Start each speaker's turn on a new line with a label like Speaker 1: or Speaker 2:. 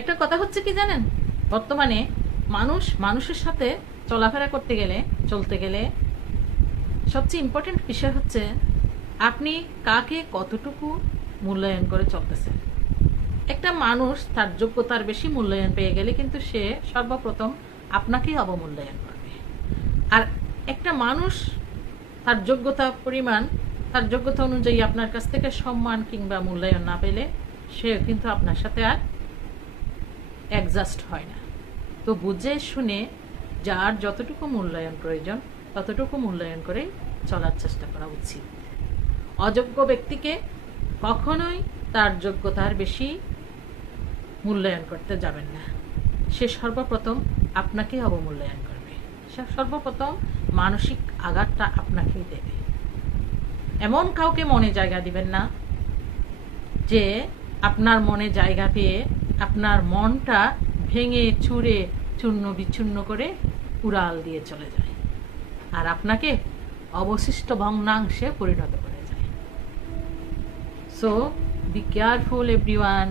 Speaker 1: একটা কথা হচ্ছে কি জানেন? বর্তমানে মানুষ মানুষের সাথে চলাফেরা করতে গেলে, চলতে গেলে সবচেয়ে ইম্পর্টেন্ট বিষয় হচ্ছে আপনি কাকে কতটুকু মূল্যায়ন করে চলতেছেন। একটা মানুষ তার যোগ্যতার বেশি মূল্যায়ন পেয়ে গেলে কিন্তু সে সর্বপ্রথম আপনাকেই অবমূল্যায়ন করবে। আর একটা মানুষ তার যোগ্যতা পরিমাণ, তার যোগ্যতা অনুযায়ী আপনার কাছ থেকে সম্মান কিংবা মূল্যায়ন না পেলে সে কিন্তু আপনার সাথে আর অ্যাডজাস্ট হয় না। তো বুঝে শুনে যার যতটুকু মূল্যায়ন প্রয়োজন, ততটুকু মূল্যায়ন করে চলার চেষ্টা করা উচিত। অযোগ্য ব্যক্তিকে কখনোই তার যোগ্যতার বেশি মূল্যায়ন করতে যাবেন না। সে সর্বপ্রথম আপনাকে অবমূল্যায়ন করবে। সে সর্বপ্রথম মানসিক আঘাতটা আপনাকেই দেবে। এমন কাউকে মনে জায়গা দিবেন না যে আপনার মনে জায়গা পেয়ে আপনার মনটা ভেঙে চুরে চূর্ণ বিচ্ছুন্ন করে উড়াল দিয়ে চলে যায়। আর আপনাকে অবশিষ্ট ভগ্নাংশে পরিণত করে যায়। So be careful everyone